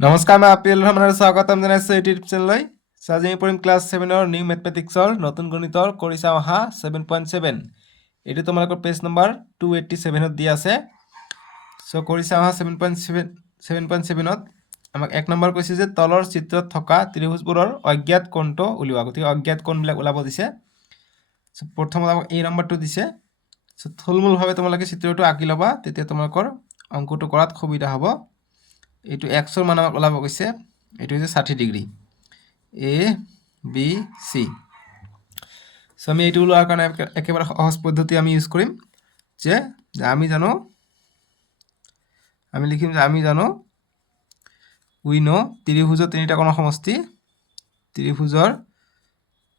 নমস্কাৰ, মই আপিল ৰহমানৰ স্বাগতম জনাইছোঁ ইউটিউব চেনেললৈ। আজি আমি পঢ়িম ক্লাছ 7ৰ নিউ মেথমেটিক্সৰ নতুন গণিতৰ কৰি চাওঁ আহা 7.7। এইটো তোমালোকৰ পেজ নম্বৰ 287ত দিয়া আছে। চ' কৰি চাওঁ আহা 7.7ত আমাক এক নম্বৰ কৈছে যে তলৰ চিত্ৰত থকা ত্ৰিভুজবোৰৰ অজ্ঞাত কোণটো উলিওৱা। গতিকে অজ্ঞাত কোণবিলাক ওলাব দিছে। চ' প্ৰথমত আমাক এই নম্বৰটো দিছে। চ' থুলমূলভাৱে তোমালোকে চিত্ৰটো আঁকি ল'বা, তেতিয়া তোমালোকৰ অংকটো কৰাত সুবিধা হ'ব। এইটো এক্সৰ মান আমাক ওলাব কৈছে, এইটো হৈছে 60 ডিগ্ৰী এ বি চি। চ' আমি এইটো ওলোৱাৰ কাৰণে একেবাৰে সহজ পদ্ধতি আমি ইউজ কৰিম যে আমি লিখিম যে আমি জানো উই নো ত্ৰিভুজৰ তিনিটা কোণৰ সমষ্টি, ত্ৰিভুজৰ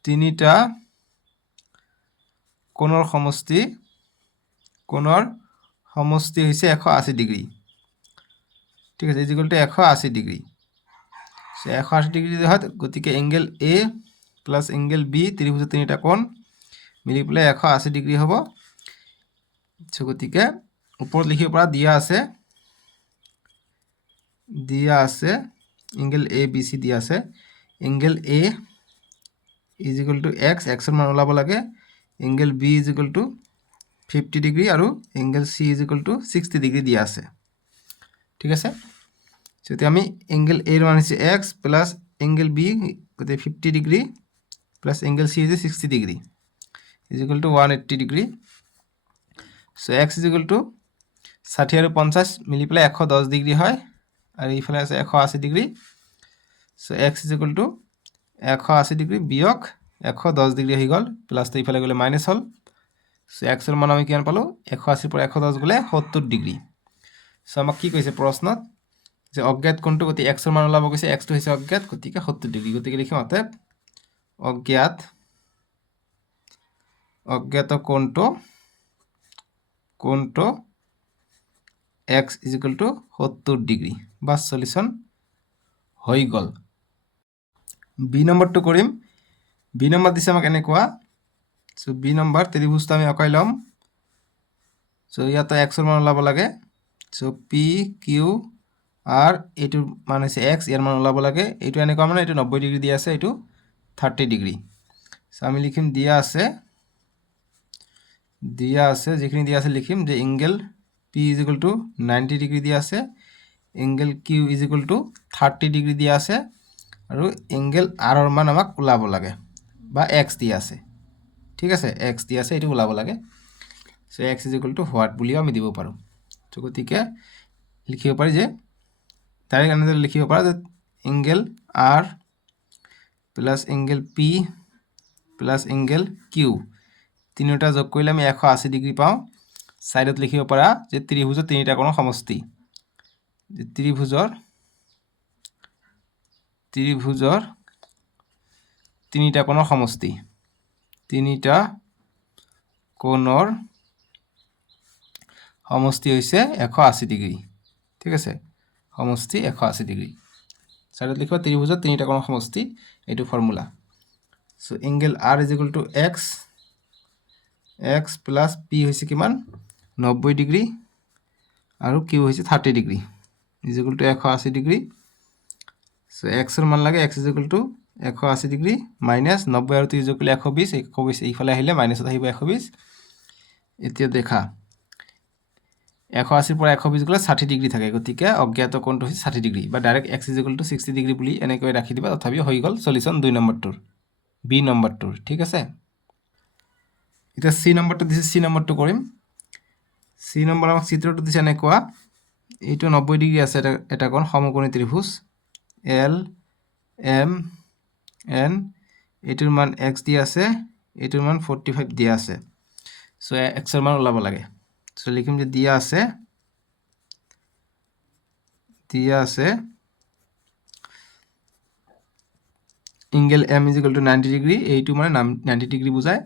তিনিটা কোণৰ সমষ্টি হৈছে 180 ডিগ্ৰী। ঠিক আছে, ইজিকুৱেল টু 180 ডিগ্ৰী। 180 ডিগ্ৰী যদি হয় গতিকে angle A plus angle B ত্ৰিভুজৰ তিনিটা কোণ মিলি পেলাই 180 ডিগ্ৰী হ'ব। গতিকে ওপৰত লিখিব পৰা দিয়া আছে এংগেল এ বি চি দিয়া আছে। এংগেল এ ইজিকুৱেল টু এক্সৰ মান ওলাব লাগে। Angle B is equal to 50 degree আৰু angle C is equal to 60 degree দিয়া আছে। ঠিক আছে, এতিয়া আমি এংগেল এৰ মান হৈছে এক্স প্লাছ এংগেল বি গতিকে 50 ডিগ্ৰী প্লাছ এংগেল চি হৈছে 60 degree is equal to 180 degree. So' x is equal to 60 আৰু 50 মিলি পেলাই 110 ডিগ্ৰী হয়, আৰু ইফালে আছে 180 degree. So' x is equal to 180 degree বিয়োগ 110 ডিগ্ৰী হৈ গ'ল, প্লাছটো ইফালে গ'লে মাইনাছ হ'ল। চ' এক্সৰ মান আমি কিমান পালোঁ? 180 পৰা 110 গ'লে 70 ডিগ্ৰী। চ' আমাক কি কৈছে প্ৰশ্নত যে অজ্ঞাত কোণটো, গতিকে এক্সৰ মান ওলাব গৈছে, এক্সটো হৈছে অজ্ঞাত, গতিকে 70 ডিগ্ৰী। গতিকে লিখিম অতএব অজ্ঞাত কোণটো এক্স ইজিকুৱেল টু 70 ডিগ্ৰী বা সলিউশ্যন হৈ গ'ল। বি নম্বৰটো কৰিম। বি নম্বৰ দিছে আমাক এনেকুৱা। চ' বি নম্বৰ ত্ৰিভুজটো আমি আঁকাই ল'ম। চ' ইয়াতে এক্সৰ মান ওলাব লাগে। চ' পি কিউ আৰ এইটোৰ মান হৈছে এক্স, ইয়াৰ মান ওলাব লাগে। এইটো এনেকুৱা মানে এইটো 90 ডিগ্ৰী দিয়া আছে, এইটো 30 ডিগ্ৰী। চ' আমি লিখিম দিয়া আছে যিখিনি দিয়া আছে লিখিম যে angle P is equal to 90 degree দিয়া আছে, angle Q is equal to 30 degree দিয়া আছে, আৰু এংগেল আৰৰ মান আমাক ওলাব লাগে বা এক্স দিয়া আছে। ঠিক আছে, এক্স দিয়া আছে, এইটো ওলাব লাগে। চ' এক্স ইজিকুৱেল টু হোৱাট বুলিও আমি দিব পাৰোঁ। চ' গতিকে লিখিব পাৰি যে ডাইৰেক্ট এনেদৰে লিখিব পাৰা যে angle R plus angle P plus angle Q তিনিওটা যোগ কৰিলে আমি 180 ডিগ্ৰী পাওঁ। ছাইডত লিখিব পাৰা যে ত্ৰিভুজৰ তিনিটা কোণৰ সমষ্টি, ত্ৰিভুজৰ তিনিটা কোণৰ সমষ্টি, তিনিটা কোণৰ সমষ্টি হৈছে 180 ডিগ্ৰী। ঠিক আছে, সমষ্টি 180 ডিগ্ৰী। ছাইডত লিখিব ত্ৰিভুজৰ তিনিটা কোণৰ সমষ্টি, এইটো formula. So' angle R is equal to X plus P হৈছে কিমান? 90 ডিগ্ৰী আৰু কিউ হৈছে 30 degree is equal to 180 degree. So' এক্সৰ মান লাগে, X is equal to 180 degree minus 90 আৰু 30 যোগ কৰিলে 120 এইফালে আহিলে মাইনাছত আহিব 120। এতিয়া দেখা 180 পৰা 120 গ'লে 60 ডিগ্ৰী থাকে, গতিকে অজ্ঞাত কোণটো হৈছে 60 ডিগ্ৰী, বা direct X is equal to 60 degree বুলি এনেকৈ ৰাখি দিবা, তথাপিও হৈ গ'ল সলিউশ্যন 2 নম্বৰটোৰ, বি নম্বৰটোৰ। ঠিক আছে, এতিয়া চি নম্বৰটো দিছে, চি নম্বৰটো কৰিম। চি নম্বৰ আমাক চিত্ৰটো দিছে এনেকুৱা। এইটো 90 ডিগ্ৰী আছে এটা কোণ, সমকোণী ত্ৰিভুজ এল এম এন, এইটোৰ মান এক্স দিয়া আছে, এইটোৰ মান 45 দিয়া আছে। চ' এক্সৰ মান ওলাব লাগে। চ' লিখিম যে দিয়া আছে angle M is equal to 90 degree, এইটো মানে 90 ডিগ্ৰী বুজায়।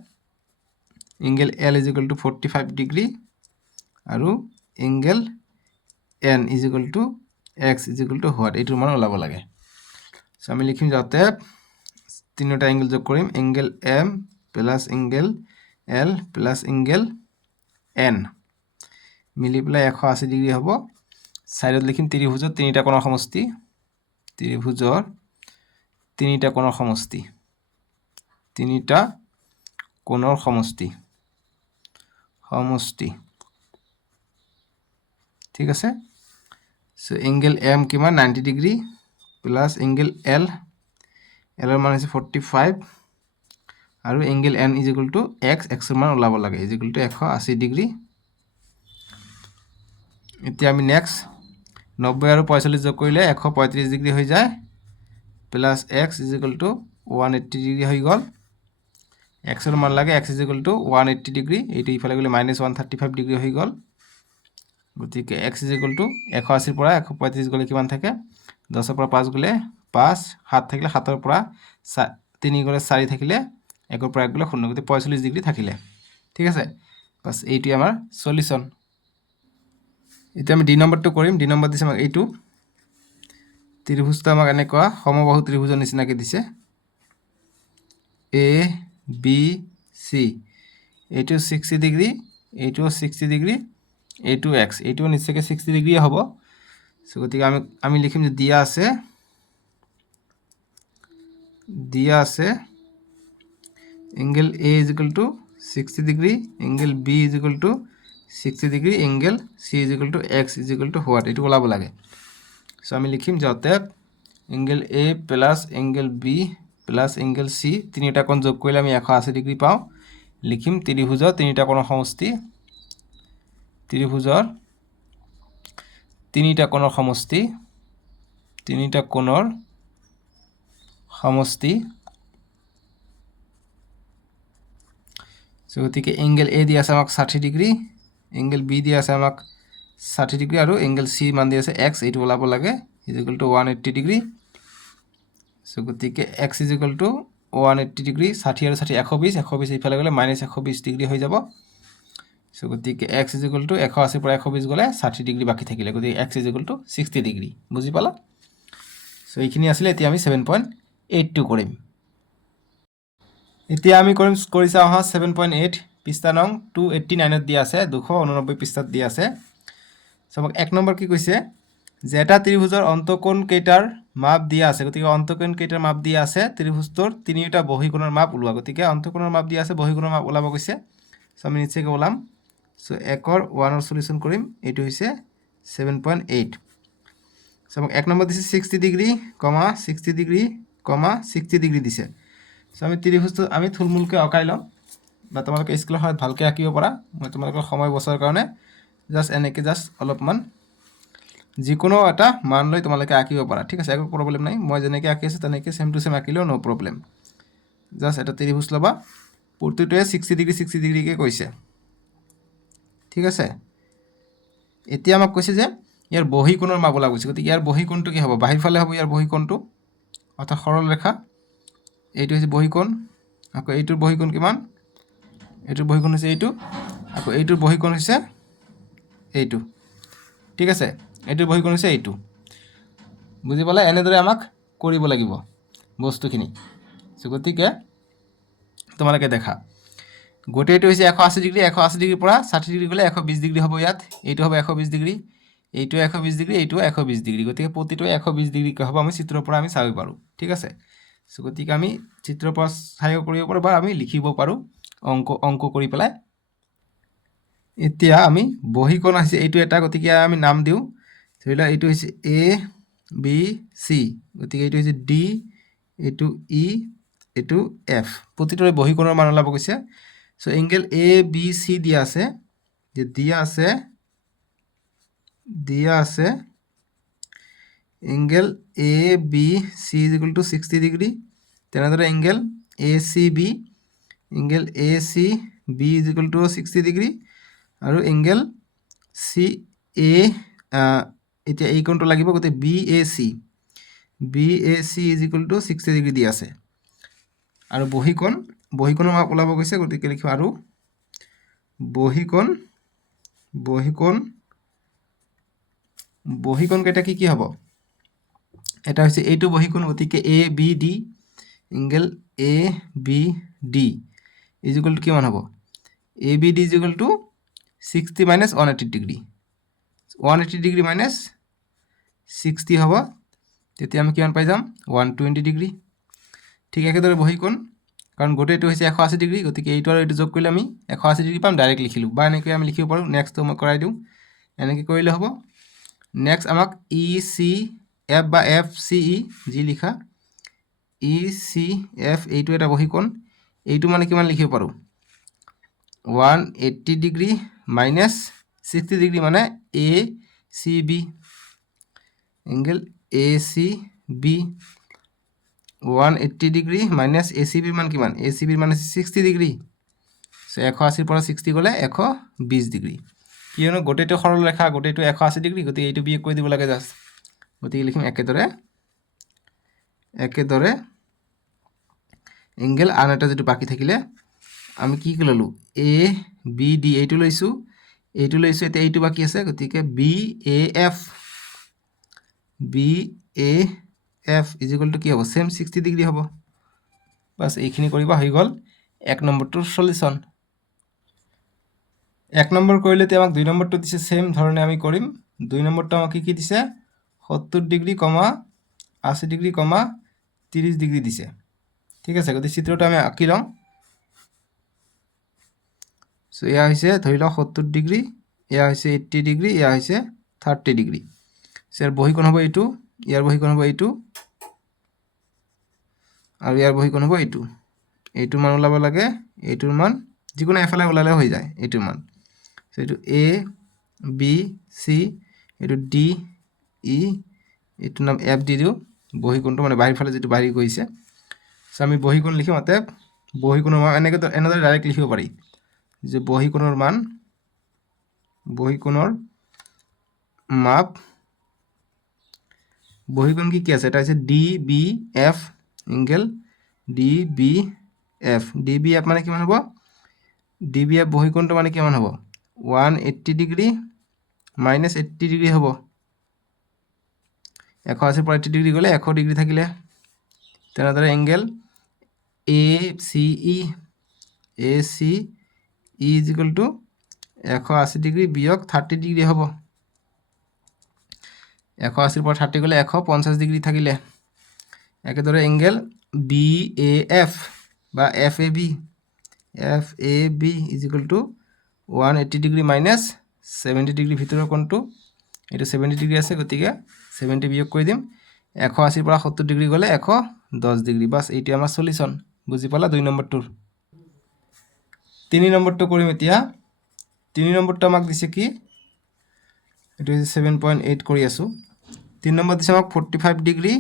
Angle L is equal to 45 degree আৰু angle N is equal to X is equal to what, এইটোৰ মান ওলাব লাগে। চ' আমি লিখিম যাতে তিনিটা এংগেল যোগ কৰিম, angle M plus angle L plus angle N মিলি পেলাই 180 ডিগ্ৰী হ'ব। ছাইডত লিখিম ত্ৰিভুজৰ তিনিটা কোণৰ সমষ্টি, ত্ৰিভুজৰ তিনিটা কোণৰ সমষ্টি, তিনিটা কোণৰ সমষ্টি, ঠিক আছে। সো এংগেল এম কিমান 90 ডিগ্ৰী প্লাছ এংগেল এল, এলৰ মান হৈছে 45 আৰু angle N is equal to x, এক্সৰ মান ওলাব লাগে ইজ ইকুৱেল টু 180 ডিগ্ৰী। এতিয়া আমি নেক্সট 90 আৰু 45 যোগ কৰিলে 135 ডিগ্ৰী হৈ যায় plus x is equal to 180 degree হৈ গ'ল। এক্সৰ মান লাগে x is equal to 180 degree, এইটো ইফালে গ'লে -135 ডিগ্ৰী হৈ গ'ল। গতিকে এক্স ইজ ইকুৱেল টু 180ৰ পৰা 135 গ'লে কিমান থাকে, 10ৰ পৰা 5 গ'লে 5, 7 থাকিলে 7ৰ পৰা 3 গ'লে 4 থাকিলে 1ৰ পৰা 1 গ'লে 0, গতিকে 45 ডিগ্ৰী থাকিলে। ঠিক আছে, বাছ এইটোৱে আমাৰ সলিউশ্যন। এতিয়া আমি ডি নম্বৰটো কৰিম। ডি নম্বৰ দিছে আমাক এইটো ত্ৰিভুজটো আমাক এনেকুৱা সমবাহু ত্ৰিভুজৰ নিচিনাকৈ দিছে এ বি চি, এইটো 60 ডিগ্ৰী, এইটোও 60 ডিগ্ৰী, এইটো এক্স, এইটোও নিশ্চয়কৈ 60 ডিগ্ৰীয়ে হ'ব। সো গতিকে আমি লিখিম যে দিয়া আছে angle A is equal to 60 degree, angle B is equal to 60 degree, angle C is equal to X is equal to what, এইটো ওলাব লাগে। সো আমি লিখিম যে অতএব angle A plus angle B plus angle C তিনিটা কোণ যোগ কৰিলে আমি 180 ডিগ্ৰী পাওঁ। লিখিম ত্ৰিভুজৰ তিনিটা কোণৰ সমষ্টি, ত্ৰিভুজৰ তিনিটা কোণৰ সমষ্টি, তিনিটা কোণৰ সমষ্টি। গতিকে এংগেল এ দিয়া আছে আমাক 60 ডিগ্ৰী, এংগেল বি দিয়া আছে আমাক 60 ডিগ্ৰী আৰু এংগেল চি মান দিয়া আছে এক্স, এইটো ওলাব লাগে is equal to 180 degree. So গতিকে X is equal to 180 degree, 60 আৰু 60 120, 120 এইফালে গ'লে -120 ডিগ্ৰী হৈ যাব। সো গতিকে এক্স ইজ ইকুৱেল টু 180 পৰা 120 গ'লে 60 ডিগ্ৰী বাকী থাকিলে, গতিকে X is equal to 60 degree. বুজি পালা? সো এইখিনি আছিলে। এতিয়া আমি 7.82 কৰিম। এতিয়া আমি কৰি চাওঁ আহা 7.8 পৃষ্ঠা নং 289ত দিয়া আছে, 289 পৃষ্ঠাত দিয়া আছে। সো আমাক 1 নম্বৰ কি কৈছে যে এটা ত্ৰিভুজৰ অন্তঃকোণ কেইটাৰ মাপ দিয়া আছে। গতিকে অন্তঃকোণ কেইটাৰ মাপ দিয়া আছে, ত্ৰিভুজটোৰ তিনিটা বহিকোণৰ মাপ ওলোৱা। গতিকে অন্তঃকোণৰ মাপ দিয়া আছে, বহিকোণৰ মাপ ওলাব কৈছে। সো আমি নিশ্চয়কৈ ওলাম। সো 1ৰ 1ৰ সলিউশ্যন কৰিম, এইটো হৈছে 7.8। সো আমাক 1 নম্বৰ দিছে 60 ডিগ্ৰী, 60 ডিগ্ৰী, 60 ডিগ্ৰী দিছে। সো আমি ত্ৰিভুজটো আমি থুলমূলকৈ অঁকাই ল'ম, বা তোমালোকে স্কুলৰ সময়ত ভালকৈ আঁকিব পাৰা। মই তোমালোকৰ সময় বচাৰ কাৰণে এনেকৈ অলপমান যিকোনো এটা মান লৈ তোমালোকে আঁকিব পাৰা। ঠিক আছে, একো প্ৰব্লেম নাই। মই যেনেকৈ আঁকি আছোঁ তেনেকৈ same to same আঁকিলেও no problem. এটা ত্ৰিভুজ ল'বা, প্ৰতিটোৱে 60 ডিগ্ৰীকৈ কৈছে। ঠিক আছে, এতিয়া আমাক কৈছে যে ইয়াৰ বহিকোণৰ মাপ ওলাব কৈছে। গতিকে ইয়াৰ বহিকোণটো কি হ'ব, বাহিৰ ফালে হ'ব ইয়াৰ বহিকোণটো, অৰ্থাৎ সৰল ৰেখা। এইটো হৈছে বহিকোণ, আকৌ এইটোৰ বহিকোণ কিমান, এইটোৰ বহিকোণ হৈছে এইটো, আকৌ এইটোৰ বহিকোণ হৈছে এইটো। ঠিক আছে, এইটোৰ বহিকোণ হৈছে এইটো। বুজি পালে? এনেদৰে আমাক কৰিব লাগিব বস্তুখিনি। গতিকে তোমালোকে দেখা, গোটেইটো হৈছে 180 ডিগ্ৰী, 180 ডিগ্ৰীৰ পৰা 60 ডিগ্ৰী গ'লে 120 ডিগ্ৰী হ'ব। ইয়াত এইটো হ'ব 120 ডিগ্ৰী, এইটো 120 ডিগ্ৰী, এইটো 120 ডিগ্ৰী। গতিকে প্ৰতিটোৱে 120 ডিগ্ৰীকৈ হ'ব। আমি চিত্ৰৰ পৰা আমি চাব পাৰোঁ। ঠিক আছে, গতিকে আমি চিত্ৰৰ পৰা চাই কৰিব পাৰোঁ, বা আমি লিখিব পাৰোঁ অংক কৰি পেলাই। এতিয়া আমি বহিকোণ আছে এইটো এটা, গতিকে আমি নাম দিওঁ। ধৰি লোৱা এইটো হৈছে এ বি চি, গতিকে এইটো হৈছে ডি, এইটো ই, এইটো এফ। প্ৰতিটোৰে বহিকোণৰ মান ওলাব কৈছে। So angle A B C দিয়া আছে, যে দিয়া আছে angle A B C is equal to 60 degree. তেনেদৰে angle A C B is equal to 60 degree, আৰু এংগেল চি এ, এতিয়া এই কোণটো লাগিব, গতিকে B A C is equal to 60 degree দিয়া আছে। আৰু বহিকোণৰ মাপ ওলাব গৈছে, গতিকে লিখিম আৰু বহিকোণ কেইটা কি হ'ব, এটা হৈছে এইটো বহিকোণ, গতিকে A B D, angle A B D is equal to কিমান হ'ব, A B D is equal to 60 minus 180 degree, 180 degree minus 60 হ'ব, তেতিয়া আমি কিমান পাই যাম 120 ডিগ্ৰী। ঠিক একেদৰে বহীকোণ, কাৰণ গোটেইটো হৈছে 180 ডিগ্ৰী, গতিকে এইটো আৰু এইটো যোগ কৰিলে আমি 180 ডিগ্ৰী পাম, ডাইৰেক্ট লিখিলোঁ। বা এনেকৈ আমি লিখিব পাৰোঁ, নেক্সটটো মই কৰাই দিওঁ, এনেকৈ কৰিলে হ'ব। নেক্সট আমাক ই চি এফ বা এফ চি ই যি লিখা ই চি এফ, এইটো এটা বহীকোণ। এইটো মানে কিমান লিখিব পাৰোঁ 180 ডিগ্ৰী মাইনাছ 60 ডিগ্ৰী, মানে A C B, angle A C B. 180 degree minus A C বিৰ মান কিমান, এ চি বিৰ মান হৈছে 60 ডিগ্ৰী। চ' 180ৰ পৰা 60 গ'লে 120 ডিগ্ৰী। কিয়নো গোটেইটো সৰল ৰেখা, গোটেইটো 180 ডিগ্ৰী, গতিকে এইটো বিয়োগ কৰি দিব লাগে জাষ্ট। গতিকে লিখিম একেদৰে এংগেল আন এটা যিটো বাকী থাকিলে আমি কি ল'লোঁ এ বি ডি, এইটো লৈছোঁ, এতিয়া এইটো বাকী আছে, গতিকে B A F is equal to কি হ'ব ছেম 60 ডিগ্ৰী হ'ব। বাছ এইখিনি কৰিবা, হৈ গ'ল 1 নম্বৰটোৰ সলিউশ্যন। 1 নম্বৰ কৰিলে আমাক 2 নম্বৰটো দিছে, ছেম ধৰণে আমি কৰিম। 2 নম্বৰটো আমাক কি দিছে 70 ডিগ্ৰী, 80 ডিগ্ৰী, 30 ডিগ্ৰী দিছে। ঠিক আছে, গতিকে চিত্ৰটো আমি আঁকি লওঁ। চ' এয়া হৈছে ধৰি লওক 70 ডিগ্ৰী, এয়া হৈছে 80 ডিগ্ৰী, এয়া হৈছে 30 ডিগ্ৰী। চ' ইয়াৰ বহীকোণ হ'ব এইটো, ইয়াৰ বহীকোণ হ'ব এইটো, আৰু ইয়াৰ বহীকোণ হ'ব এইটো। এইটোৰ মান ওলাব লাগে, এইটোৰ মান যিকোনো এফালে ওলালে হৈ যায় এইটোৰ মান। চ' এইটো এ বি চি, এইটো ডি ই, এইটোৰ নাম এফ দি দিওঁ, বহীকোণটো মানে বাহিৰ ফালে যিটো বাঢ়ি গৈছে। চ' আমি বহীকোণ লিখিম, অতএব বহীকোণৰ মান এনেদৰে ডাইৰেক্ট লিখিব পাৰি যে বহীকোণৰ মাপ, বহীকোণ কি আছে, এটা হৈছে D B F, angle D B F মানে কিমান হ'ব, ডি বি এফ বহীকোণটো মানে কিমান হ'ব 180 ডিগ্ৰী মাইনাছ 80 ডিগ্ৰী হ'ব। 180 পৰা 80 ডিগ্ৰী গ'লে 100 ডিগ্ৰী থাকিলে। তেনেদৰে angle A C E is equal to 180 degree বিয়োগ 30 ডিগ্ৰী হ'ব। 180 পৰা 30 গ'লে 150 ডিগ্ৰী থাকিলে। একেদৰে এংগেল বি এ এফ বা F A B is equal to 180 degree minus 70 degree, ভিতৰৰ কোণটো এইটো 70 ডিগ্ৰী আছে, গতিকে 70 বিয়োগ কৰি দিম। 180 পৰা 70 ডিগ্ৰী গ'লে 110 ডিগ্ৰী। বাছ এইটো আমাৰ সলিউশ্যন। বুজি পালা 2 নম্বৰটোৰ। 3 নম্বৰটো কৰিম এতিয়া। 3 নম্বৰটো আমাক দিছে কি, এইটো হৈছে 7.8 কৰি আছোঁ। 3 নম্বৰ দিছে আমাক 45 ডিগ্ৰী,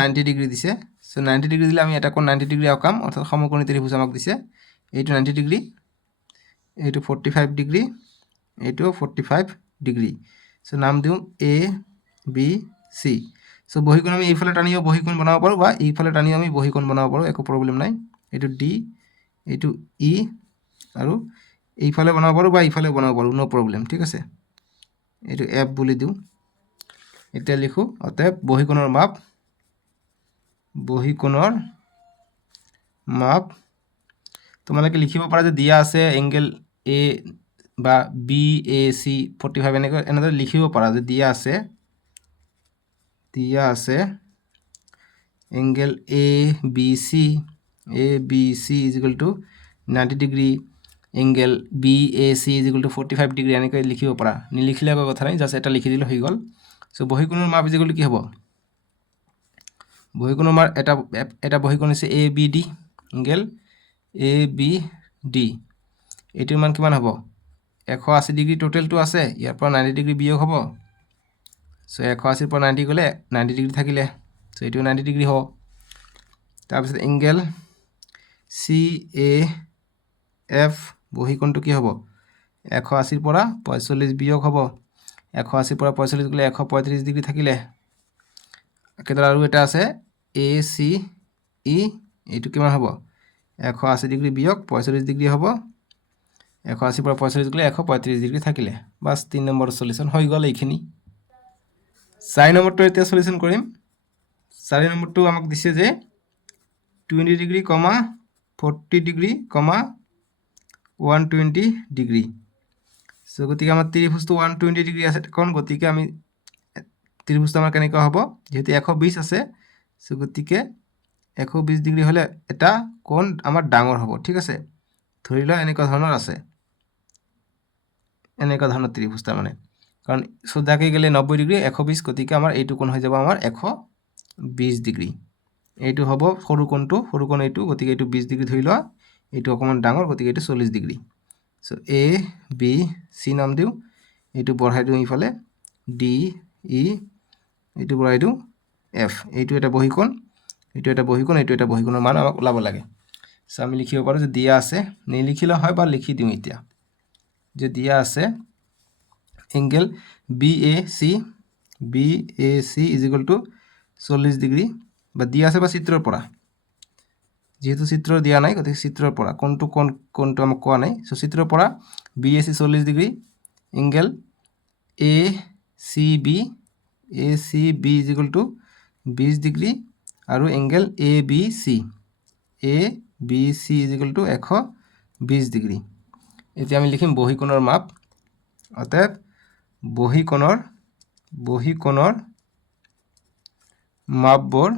90 ডিগ্ৰী দিছে। চ' 90 ডিগ্ৰী দিলে আমি এটা কোণ 90 ডিগ্ৰী আঁকাম, অৰ্থাৎ সমকোণী ত্ৰিভুজ আমাক দিছে। এইটো 90 ডিগ্ৰী, এইটো 45 ডিগ্ৰী, এইটো 45 ডিগ্ৰী। চ' নাম দিওঁ এ বি চি। চ' বহীকোণ আমি এইফালে টানিও বহীকোণ বনাব পাৰোঁ, বা এইফালে টানিও আমি বহীকোণ বনাব পাৰোঁ, একো প্ৰব্লেম নাই। এইটো ডি, এইটো ই, আৰু এইফালে বনাব পাৰোঁ বা এইফালে বনাব পাৰোঁ, ন' প্ৰব্লেম। ঠিক আছে, এইটো এফ বুলি দিওঁ। এতিয়া লিখোঁ, অতএব বহীকোণৰ মাপ তোমালোকে লিখিব পাৰা যে দিয়া আছে এংগেল এ বা বি এ চি 45, এনেদৰে লিখিব পাৰা যে দিয়া আছে angle A B C is equal to 90 degree, angle B A C is equal to 45 degree, এনেকৈ লিখিব পাৰা। নিলিখিলে একো কথা নাই, জাষ্ট এটা লিখি দিলে হৈ গ'ল। চ' বহীকোণৰ মাপ ইজ ইকুৱেল টু কি হ'ব, বহীকোণৰ মাপ এটা বহীকোণ হৈছে A B D, angle A B D, এইটোৰ মান কিমান হ'ব 180 ডিগ্ৰী টোটেলটো আছে, ইয়াৰ পৰা 90 ডিগ্ৰী বিয়োগ হ'ব। চ' 180 পৰা 90 গ'লে 90 ডিগ্ৰী থাকিলে, চ' এইটো 90 ডিগ্ৰী হ'ব। তাৰপিছত এংগেল চি এ এফ বহীকোণটো কি হ'ব 180 পৰা 45 বিয়োগ হ'ব। 180 পৰা 45 গ'লে 135 ডিগ্ৰী থাকিলে। একেদৰে আৰু এটা আছে এ চি ই, এইটো কিমান হ'ব 180 ডিগ্ৰী বিয়োগ 45 ডিগ্ৰী হ'ব। 180 পৰা 45 গ'লে 135 ডিগ্ৰী থাকিলে। বাছ 3 নম্বৰ সলিউশ্যন হৈ গ'ল এইখিনি। 4 নম্বৰটো এতিয়া সলিউশ্যন কৰিম। 4 নম্বৰটো আমাক দিছে যে 20 ডিগ্ৰী, 40 ডিগ্ৰী, 120 ডিগ্ৰী। চ' গতিকে আমাৰ ত্ৰিভুজটো 120 ডিগ্ৰী আছে, গতিকে আমি ত্ৰিভুজটো আমাৰ কেনেকুৱা হ'ব যেহেতু 120 আছে সো গতিকে 120 ডিগ্ৰী হলে এটা কোণ আমাৰ ডাঙৰ হ'ব ঠিক আছে ধৰি লও এনেকুৱা ধৰণৰ আছে এনেকুৱা ধৰণৰ ত্ৰিভুজটা মানে কাৰণ সোজাকৈ গেলে 90 ডিগ্ৰী 120 গতিকে আমাৰ এইটো কোণ হৈ যাব আমাৰ 120 ডিগ্ৰী এইটো হ'ব সৰু কোণ এইটো গতিকে এইটো 20 ডিগ্ৰী ধৰি লোৱা এইটো অকমান ডাঙৰ গতিকে এইটো 40 ডিগ্ৰী সো এ বি সি নাম দিও এইটো বঢ়াই দিও ইফালে ডি ই এইটো বঢ়াই দিও এফ এইটো এটা বহিকোণ এইটো এটা বহিকোণ এইটো এটা বহিকোণৰ মান আমাক ওলাব লাগে সো আমি লিখিব পাৰো যে দিয়া আছে নিলিখিলে হয় বা লিখি দিও এতিয়া যে দিয়া আছে এঙ্গেল BAC = 40 ডিগ্ৰী বা দিয়া আছে বা চিত্ৰৰ পৰা যেহেতু চিত্ৰ দিয়া নাই গতিকে চিত্ৰৰ পৰা কোনটো আমাক কোৱা নাই সো চিত্ৰৰ পৰা BAC 40 degree angle ACB = 20 degree আৰু এঙ্গেল ABC = 120 ডিগ্ৰী এতিয়া আমি লিখিম বহিকোণৰ মাপ অতএব বহিকোণৰ মাপবোৰ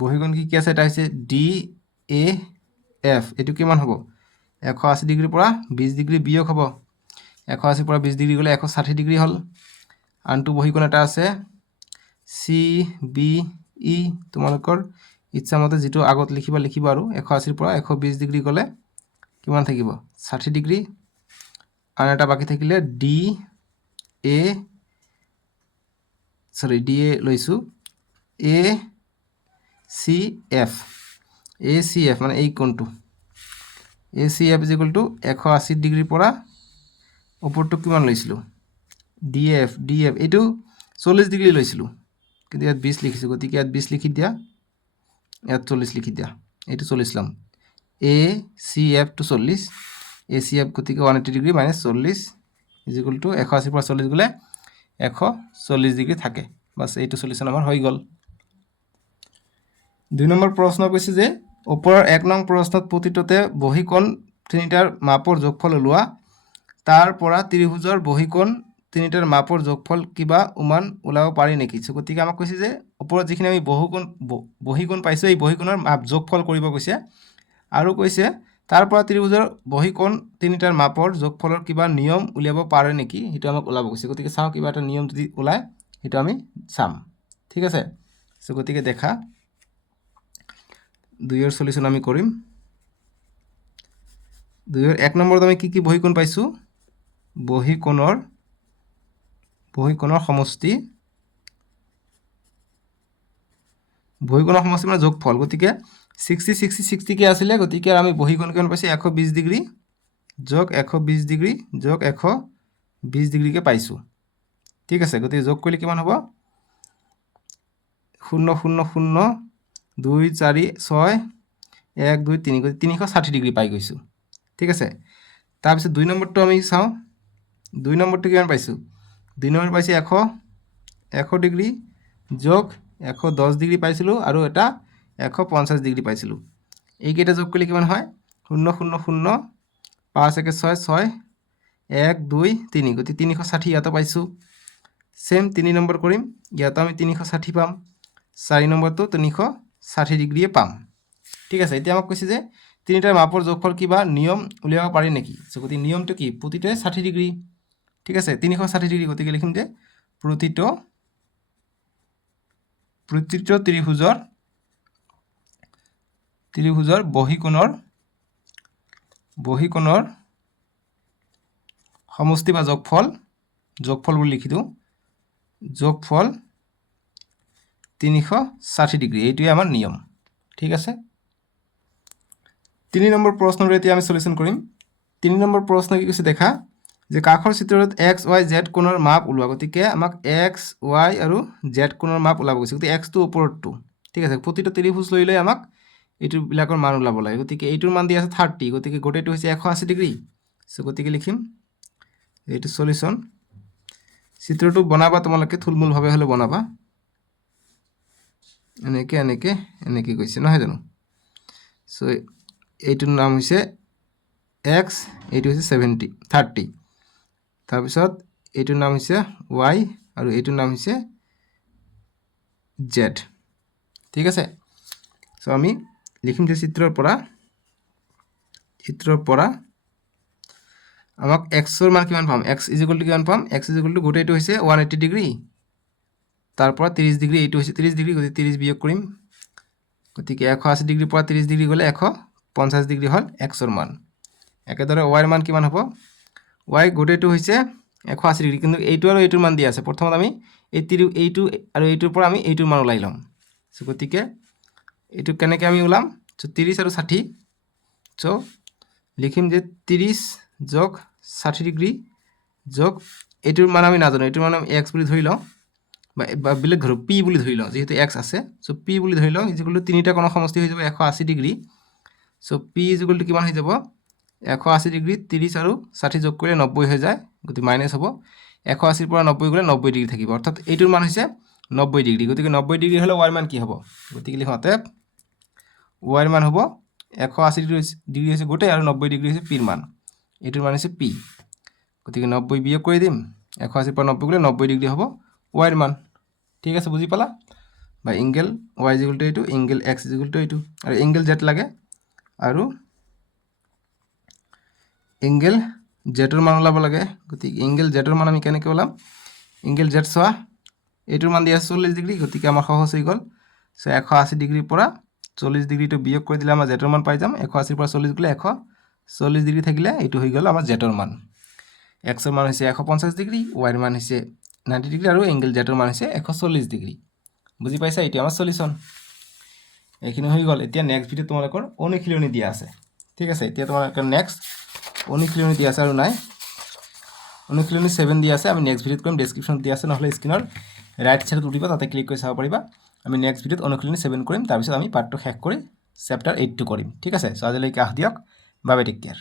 বহিকোণ কি আছে এটা হৈছে DAF এটো কিমান হ'ব 180 ডিগ্ৰীৰ পৰা 20 ডিগ্ৰী বিয়োগ হ'ব 180 পৰা 20 ডিগ্ৰী গলে 160 ডিগ্ৰী হল আনটো বহিকোণ এটা আছে CBE তোমালোকৰ ইচ্ছামতে যেটো আগত লিখিবা আৰু 180 পৰা 120 ডিগ্ৰী গলে কিমান থাকিব 60 ডিগ্ৰী আন এটা বাকি থাকিলে DA লৈছো ACF মানে এই কোণটো ACF = 180 ডিগ্ৰীৰ পৰা ওপৰটো কিমান লৈছিলো DF এইটো 40 ডিগ্ৰী লৈছিলো কিন্তু ইয়াত 20 লিখিছো গতিকে ইয়াত 20 লিখি দিয়া ইয়াত 40 লিখি দিয়া এইটো 40 লম ACF to 40 ACF গতিকে 180 ডিগ্ৰী - 40 = 180 পৰা 40 গলে 140 ডিগ্ৰী থাকে বাস এইটো সলিউশন আমাৰ হৈ গল 2 নম্বৰ প্ৰশ্ন কৈছে যে ওপৰৰ 1 নং প্ৰশ্নত প্ৰতিটোতে বহিকোণ তিনিটাৰ মাপৰ যোগফল ওলোৱা তাৰ পৰা ত্ৰিভুজৰ বহিকোণ তিনিটাৰ মাপৰ যোগফল কিবা উমান ওলাব পাৰি নেকি সো গতিকে আমাক কৈছে যে ওপৰত যিখিনি আমি বহিকোণ পাইছো এই বহিকোণৰ মাপ যোগফল কৰিব কৈছে আৰু কৈছে তাৰ পৰা ত্ৰিভুজৰ বহিকোণ তিনিটাৰ মাপৰ যোগফলৰ কিবা নিয়ম উলিয়াব পাৰে নেকি হেতু আমাক ওলাব কৈছে গতিকে চাও কিবা এটা নিয়ম যদি ওলায় হেতু আমি চাম ঠিক আছে সো গতিকে দেখা 2 এর সলিউশন আমি কৰিম 2 এৰ 1 নম্বৰত আমি কি বহিকোণ পাইছো বহিকোণৰ সমষ্টি মানে যোগফল গতিকে 60 কে আছিলে গতিকে আমি বহিকোণ কিমান পাইছো 120 ডিগ্ৰী যোগ 120 ডিগ্ৰী যোগ 120 ডিগ্ৰী কে পাইছো ঠিক আছে গতিকে যোগ কৰিলে কিমান হ'ব 0 0 0 2 4 6 1 2 3 গতিকে 360 ডিগ্ৰী পাই গৈছো ঠিক আছে তাৰ পিছত 2 নম্বৰটো আমি চাও 2 নম্বৰটো কিমান পাইছো 2 নম্বৰ পাইছে 100 ডিগ্ৰী যোগ 110 ডিগ্ৰী পাইছিলো আৰু এটা 150 ডিগ্ৰী পাইছিলো এই কেইটা যোগ কৰিলে কিমান হয় 0 0 0 5 1 6 6 1 2 3 গতিকে 360 ইয়াতো পাইছো সেম 3 নম্বৰ কৰিম ইয়াতো আমি 360 পাম 4 নম্বৰটো 360 ডিগ্ৰীয়ে পাম ঠিক আছে এতিয়া আমাক কৈছে যে তিনিটাৰ মাপৰ যোগফল কিবা নিয়ম উলিয়াব পাৰি নেকি সো গতি নিয়মটো কি প্ৰতিটোৱে 60 ডিগ্ৰী ঠিক আছে 360 ডিগ্ৰী গতিকে লিখিম যে প্ৰতিটো ত্ৰিভুজৰ বহিকোণৰ সমষ্টি বা যোগফল বুলি লিখি দিও যোগফল 360 ডিগ্ৰী এইটোৱে আমাৰ নিয়ম ঠিক আছে 3 নম্বৰ প্ৰশ্নৰ এতিয়া আমি সলিউশন কৰিম 3 নম্বৰ প্ৰশ্ন কি কৈছে দেখা যে কাষৰ চিত্ৰত x y z কোণৰ মাপ ওলোৱা গতিকে আমাক x y আৰু z কোণৰ মাপ ওলাব কৈছে গতিকে x টো ওপৰটো ঠিক আছে প্ৰতিটো ত্ৰিভুজ লৈ আমাক এইটো বিলাকৰ মান ওলাব লাগে গতিকে এইটোৰ মান দিয়া আছে 30 গতিকে গোটেইটো হৈছে 180 ডিগ্ৰী সো গতিকে লিখিম এইটো সলিউশন চিত্ৰটো বনাবা তোমালোকে থুলমুল ভাবে হলে বনাবা এনেকে কৈছে নহয় জানো সো এইটোৰ নাম হৈছে x এইটো হৈছে 30 তাৰ পিছত এইটোৰ নাম হৈছে y আৰু এইটোৰ নাম হৈছে z ঠিক আছে সো আমি লিখিম যে চিত্ৰৰ পৰা আমাক x ৰ মান কিমান পাম x কিমান পাম x গোটেইটো হৈছে 180 ডিগ্ৰী তাৰ পৰা 30 ডিগ্ৰী এইটো হৈছে 30 ডিগ্ৰী গতি 30 বিয়োগ কৰিম গতিকে 180 ডিগ্ৰীৰ পৰা 30 ডিগ্ৰী গলে 150 ডিগ্ৰী হল x ৰ মান একেদৰে y ৰ মান কিমান হ'ব y গোটেইটো হৈছে 180 ডিগ্ৰী কিন্তু এইটো আৰু এইটোৰ মান দিয়া আছে প্ৰথমত আমি এইটো আৰু এইটোৰ পৰা আমি এইটোৰ মান ওলাই লম সো গতিকে এইটো কেনেকৈ আমি ওলাম সো 30 আৰু 60 সো লিখিম যে 30 যোগ 60 ডিগ্ৰী যোগ এইটোৰ মান আমি নাজানো এইটোৰ মান আমি x বুলি ধৰি লওঁ বা বেলেগ ধৰো p বুলি ধৰি লওঁ যেহেতু x আছে সো p বুলি ধৰি লওঁ ইকুৱেল টু তিনিটা কোণৰ সমষ্টি হৈ যাব 180 degree so p equal to কিমান হৈ যাব 180 ডিগ্ৰী 30 আৰু 60 যোগ কৰিলে 90 হৈ যায় গতি মাইনাস হ'ব 180 ৰ পৰা 90 গলে 90 ডিগ্ৰী থাকিব অৰ্থাৎ এইটোৰ মান হৈছে 90 ডিগ্ৰী গতিকে 90 ডিগ্ৰী হলে y ৰ মান কি হ'ব গতিকে লিখোতে y ৰ মান হ'ব 180 ডিগ্ৰী হৈছে গোটেই আৰু 90 ডিগ্ৰী হৈছে p ৰ মান এইটোৰ মান হৈছে p গতিকে 90 বিয়োগ কৰি দিম 180 ৰ পৰা 90 গলে 90 ডিগ্ৰী হ'ব y ৰ মান ঠিক আছে বুজি পালা বা এঙ্গেল y এইটো এঙ্গেল x এইটো আৰু এঙ্গেল z লাগে আৰু এঙ্গেল z ৰ মান ওলাব লাগে গতিকে এঙ্গেল z ৰ মান আমি কেনেকৈ ওলাম এঙ্গেল z চোৱা এইটোৰ মান দিয়া 40 ডিগ্ৰী গতিকে আমাৰ সহজ হৈ গল সো 180 ডিগ্ৰীৰ পৰা 40 ডিগ্ৰীটো বিয়োগ কৰি দিলে আমাৰ z ৰ মান পাই যাম 180 ৰ পৰা 40 গলে 140 ডিগ্ৰী থাকিলে এইটো হৈ গল আমাৰ z ৰ মান x ৰ মান হৈছে 150 ডিগ্ৰী y ৰ মান হৈছে 90 ডিগ্ৰী আৰু এঙ্গেল z ৰ মান হৈছে 140 ডিগ্ৰী বুজি পাইছা এটি আমাৰ সলিউশন এইখিনি হৈ গল এতিয়া নেক্সট ভিডিও তোমালোকৰ অনুশীলনী দিয়া আছে ঠিক আছে এতিয়া তোমালোকৰ নেক্সট অনুশীলনী দিয়া আছে আৰু নাই অনুশীলনী 7 দিয়া আছে আমি নেক্সট ভিডিওত কৰিম ডেসক্ৰিপশন দিয়া আছে নহলে স্ক্ৰিনৰ ৰাইট সাইডত উঠিবা তাতে ক্লিক কৰি চাব পাৰিবা আমি নেক্সট ভিডিওত অনুশীলনী 7 কৰিম তাৰ পিছত আমি পাৰ্টটো শেষ কৰি চেপ্টাৰ 8 টো কৰিম ঠিক আছে সো আজিলৈকে আহ দিয়ক বাই বাই টেক কেয়াৰ